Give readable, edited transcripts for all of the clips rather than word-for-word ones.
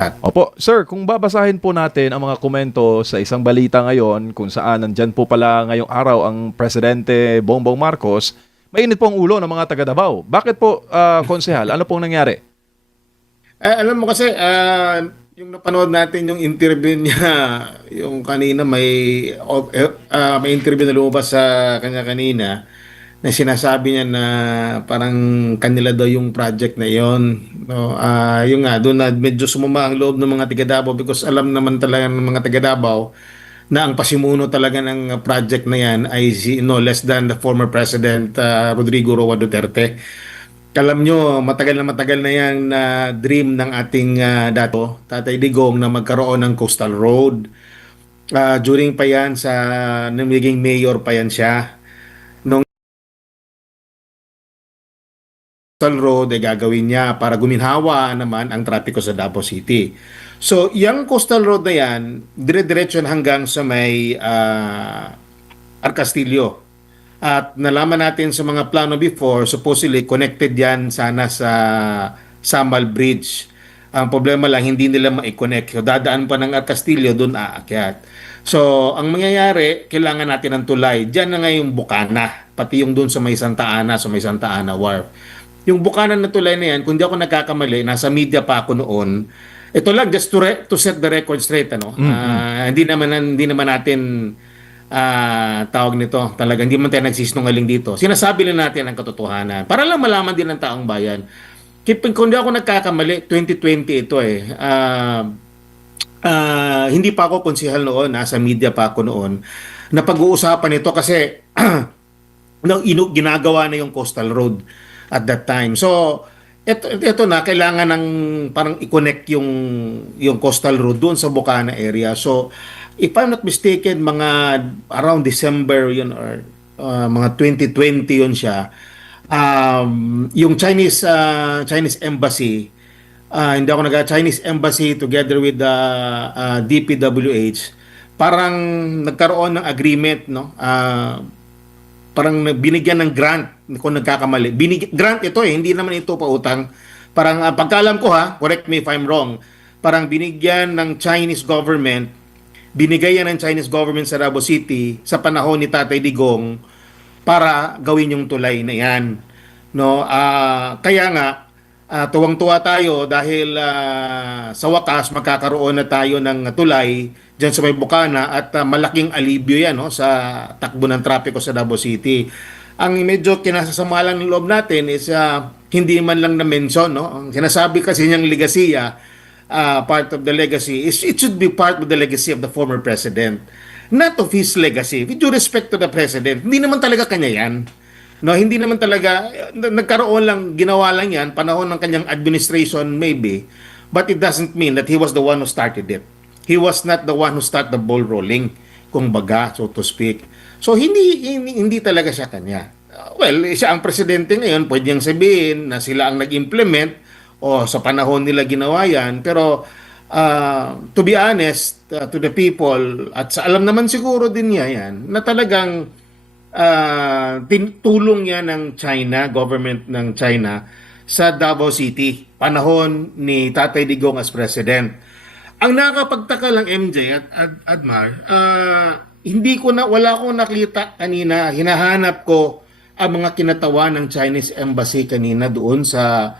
Opo, sir, kung babasahin po natin ang mga komento sa isang balita ngayon kung saan nandyan po pala ngayong araw ang Presidente Bongbong Marcos, mainit po ang ulo ng mga taga Davao. Bakit po, konsehal? Ano pong nangyari? Alam mo kasi, yung napanood natin yung interview niya, yung kanina may interview na lumabas sa kanya kanina na sinasabi niya na parang kanila daw yung project na yon. No, yung nga, doon na medyo sumama ang loob ng mga taga Davao because alam naman talaga ng mga taga Davao na ang pasimuno talaga ng project na yan ay no less than the former President Rodrigo Roa Duterte. Alam nyo, matagal na yan na dream ng ating dato, Tatay Digong, na magkaroon ng coastal road. During pa yan sa naging mayor pa yan siya. Nung coastal road ay gagawin niya para guminhawa naman ang trapiko sa Davao City. So, yung coastal road na yan, dire-diretso hanggang sa may Arcastillo. At nalaman natin sa mga plano before, supposedly connected yan sana sa Samal Bridge. Ang problema lang, hindi nila ma-connect. So, dadaan pa ng Castillo, doon aakyat. So, ang mangyayari, kailangan natin ng tulay. Diyan na nga yung Bukana, pati yung doon sa may Santa Ana Wharf. Yung Bukana na tulay na yan, kung di ako nagkakamali, nasa media pa ako noon. Ito lang, just to set the record straight, ano? Hindi naman natin tawag nito. Talagang hindi man tayo nagsisinungaling dito. Sinasabi lang natin ang katotohanan. Para lang malaman din ng taong bayan. Kung di ako nagkakamali, 2020 ito eh. Hindi pa ako konsehal noon, nasa media pa ako noon. Napag-uusapan ito kasi ginagawa na yung coastal road at that time. So, ito na, kailangan ng parang i-connect yung coastal road doon sa Bukana area. So, if I'm not mistaken, mga around December yun or mga 2020 yun siya. Yung Chinese embassy, hindi ako Chinese embassy together with the DPWH, parang nagkaroon ng agreement, no? Parang binigyan ng grant, kung nagkakamali. Grant ito eh, hindi naman ito pautang. Parang pagkaalam ko correct me if I'm wrong, parang binigyan ng Chinese government, binigay yan ng Chinese government sa Davao City sa panahon ni Tatay Digong para gawin yung tulay na yan. No, kaya nga tuwang-tuwa tayo dahil sa wakas magkakaroon na tayo ng tulay diyan sa may Bukana at malaking alibyo yan, no, sa takbo ng trapiko sa Davao City. Ang medyo kinasasama lang ng loob natin is hindi man lang na-mention, no? Ang sinasabi kasi niyang legasiya, part of the legacy is it should be part of the legacy of the former president, not of his legacy. With due respect to the president, hindi naman talaga kanya yan. No, hindi naman talaga nagkaroon lang, ginawa lang yan panahon ng kanyang administration maybe, but it doesn't mean that he was the one who started it. He was not the one who started the ball rolling, kung baga, so to speak. So hindi talaga siya kanya. Well, siya ang presidente ngayon, pwede niyang sabihin na sila ang nag-implement o sa panahon nila ginawa yan, pero to be honest to the people, at sa alam naman siguro din niya yan, na talagang tulong niya ng China, government ng China sa Davao City, panahon ni Tatay Digong as president. Ang nakakapagtaka lang, MJ at Admar, wala akong nakita kanina, hinahanap ko ang mga kinatawan ng Chinese embassy kanina doon sa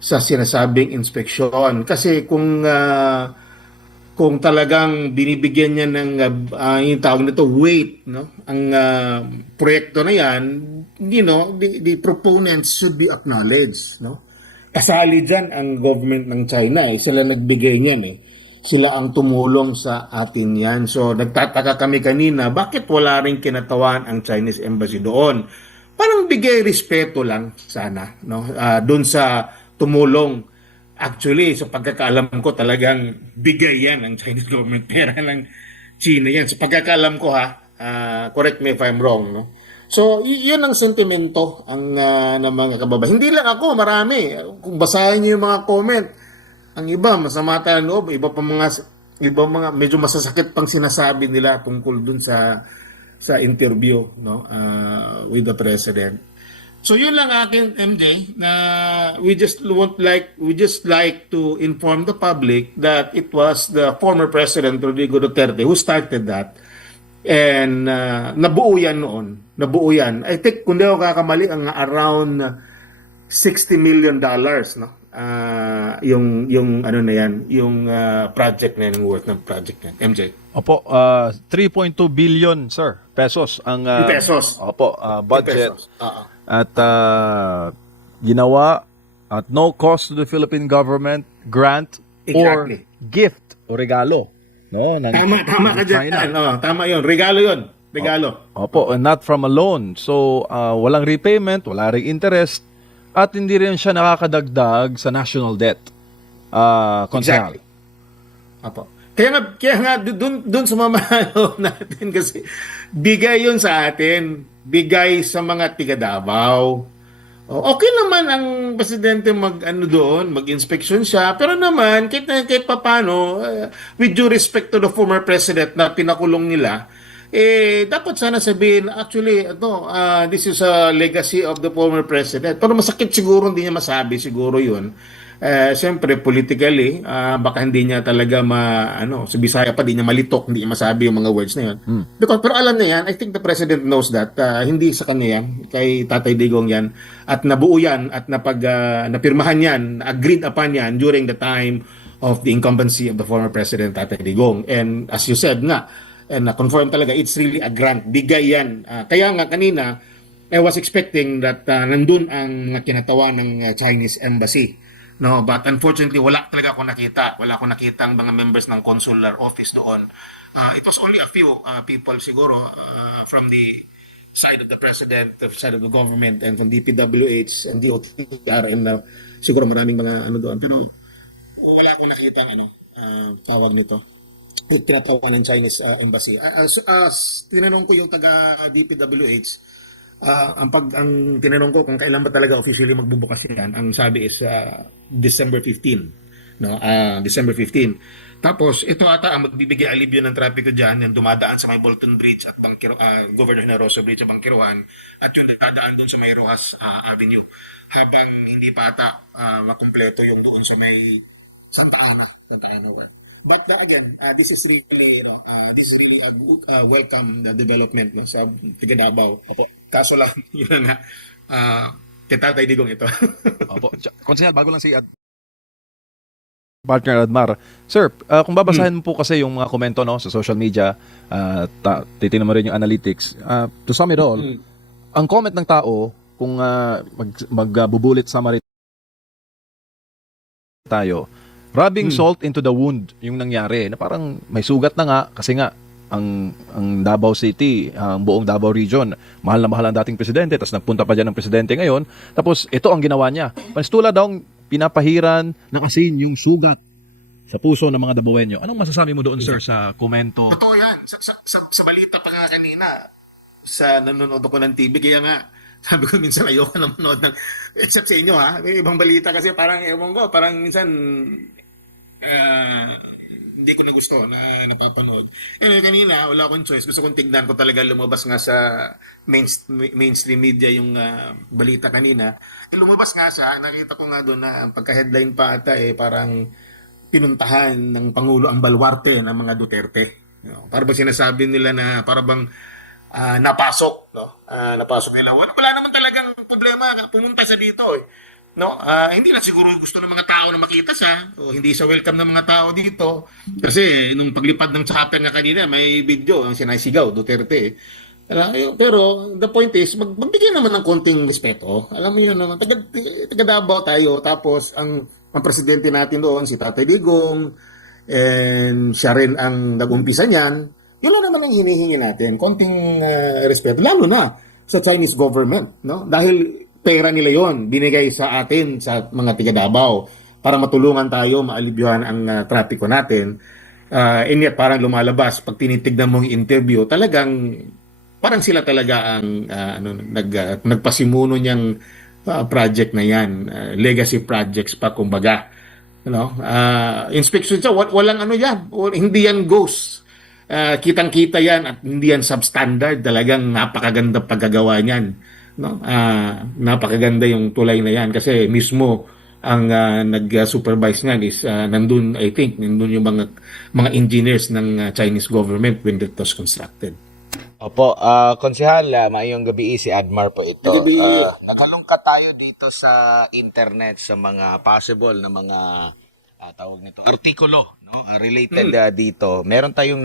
sinasabing inspeksyon. Kasi kung talagang binibigyan niya ng yung tawag nito weight, no, ang proyekto na yan, the proponents should be acknowledged, no. Kasali diyan ang government ng China, sila nagbigay niyan eh. Sila ang tumulong sa atin yan. So nagtataka kami kanina, bakit wala ring kinatawan ang Chinese embassy doon? Parang bigay respeto lang sana, no, doon sa tumulong. Actually, sa pagkakaalam ko, talagang bigay yan ng Chinese government. Pera ng China yan. Sa pagkakaalam ko correct me if I'm wrong, no? So, yun ang sentimento ng mga kababayan. Hindi lang ako, marami. Kung basahin niyo yung mga comment, ang iba, masama tayo loob. Iba mga medyo masasakit pang sinasabi nila tungkol dun sa interview, no, with the president. So yun lang akin, MJ, na we just like to inform the public that it was the former President Rodrigo Duterte who started that. And nabuo yan noon. Nabuo yan. I think kung di ako kakamali ang around $60 million, no? Yung ano na yan, yung project na yan, yung worth ng project na yan. MJ. Opo, 3.2 billion, sir, pesos ang Pesos. opo, budget. Pesos. Oo. At ginawa at no cost to the Philippine government, grant Exactly. or gift o regalo, no, ng Tama ka dyan. China. Tama yun. Regalo yun. Regalo. Opo, and not from a loan. So, walang repayment, wala ring interest, at hindi rin siya nakakadagdag sa national debt. Konsehal. Exactly. Apo. Kaya nga doon sumamahalo natin kasi bigay yun sa atin, bigay sa mga tiga Davao. Okay naman ang presidente mag-inspection siya, pero naman kahit papano, with due respect to the former president na pinakulong nila, dapat sana sabihin, actually, this is a legacy of the former president. Pero masakit siguro, hindi niya masabi siguro yun. Siyempre, politically, baka hindi niya talaga sa Bisaya pa, hindi niya malitok, hindi niya masabi yung mga words na yun. Pero alam niya yan, I think the president knows that, hindi sa kanya yan, kay Tatay Digong yan, at nabuo yan, at napirmahan yan, agreed upon yan during the time of the incumbency of the former president, Tatay Digong. And as you said nga, and na-confirm talaga, it's really a grant, bigay yan. Kaya nga kanina, I was expecting that nandun ang kinatawa ng Chinese embassy. No, but unfortunately, wala talaga ako nakita. Wala ako nakita ang mga members ng consular office doon. It was only a few people siguro from the side of the president, the side of the government, and from DPWH and DOTR, and siguro maraming mga doon. Pero wala akong nakita tawag nito. Kinatawa ng Chinese embassy. Tinanong ko yung taga DPWH, ang tinanong ko kung kailan ba talaga officially magbubukas yan, ang sabi is December 15. No? December 15. Tapos, ito ata ang magbibigay alibyo ng trapiko dyan, yung dumadaan sa may Bolton Bridge at Governor Generoso Bridge sa Bangkiruan, at yung dadaan doon sa may Rojas Avenue. Habang hindi pa ata makumpleto yung doon sa may Santa Ana. But again, this is really a welcome development sa Tiga Davao. Opo. Kaso lang, yun nga, kay Tatay Digong ito. Opo. Konsehal, bago lang si Partner Admar. Sir, kung babasahin mo po kasi yung mga komento sa social media, titingnan mo rin yung analytics. To sum it all, ang comment ng tao, kung magbubulit summary tayo, rubbing salt into the wound yung nangyari, na parang may sugat na nga kasi nga ang Davao City, ang buong Davao region, mahal na mahal ang dating presidente, tapos nagpunta pa dyan ng presidente ngayon, tapos ito ang ginawa niya. Panstula daw pinapahiran na asin yung sugat sa puso ng mga Davaoenyo. Anong masasabi mo doon, sir, sa komento? Totoo yan. Sa balita pa nga kanina, sa nanonood ako ng TV, kaya nga, sabi ko minsan ayoko na manood ng, except sa inyo may ibang balita kasi parang, ewan ko, parang minsan, hindi ko na gusto na napapanood. Kanina, wala akong choice. Gusto kong tignan ko talaga, lumabas nga sa mainstream media yung balita kanina. Lumabas nga siya, nakita ko nga doon na pagka-headline pa ata parang pinuntahan ng Pangulo ang baluarte ng mga Duterte. Para ba sinasabi nila na para bang napasok, napasok nila. Wala naman talagang problema pumunta sa dito hindi na siguro gusto ng mga tao na makita siya o hindi siya welcome ng mga tao dito. Kasi nung paglipad ng chopper nga kanina, may video ang sinasigaw Duterte. Pero the point is, magbigay naman ng konting respeto. Alam mo yun naman, taga Davao tayo, tapos ang presidente natin doon, si Tatay Digong, and siya rin ang nag-umpisa niyan. Yun lang naman ang hinihingi natin, konting respeto, lalo na sa Chinese government, dahil pera nila yon binigay sa atin, sa mga tiga Davao, para matulungan tayo, maalibyuhan ang trapiko natin. And yet, parang lumalabas, pag tinitignan mong interview, talagang, parang sila talaga ang nagpasimuno niyang project na yan. Legacy projects pa, kumbaga. Inspection siya, walang yan. Hindi yan ghost. Kitang-kita yan at hindi yan substandard. Talagang napakaganda paggagawa niyan. no? Napakaganda yung tulay na yan kasi mismo ang nag-supervise nga is nandun, I think, nandun yung mga engineers ng Chinese government when it was constructed. Opo, Konsehal, maayong gabi, si Admar po ito. Naghalongkat tayo dito sa internet sa mga possible na mga tawag nito artikulo, no? Related dito. Meron tayong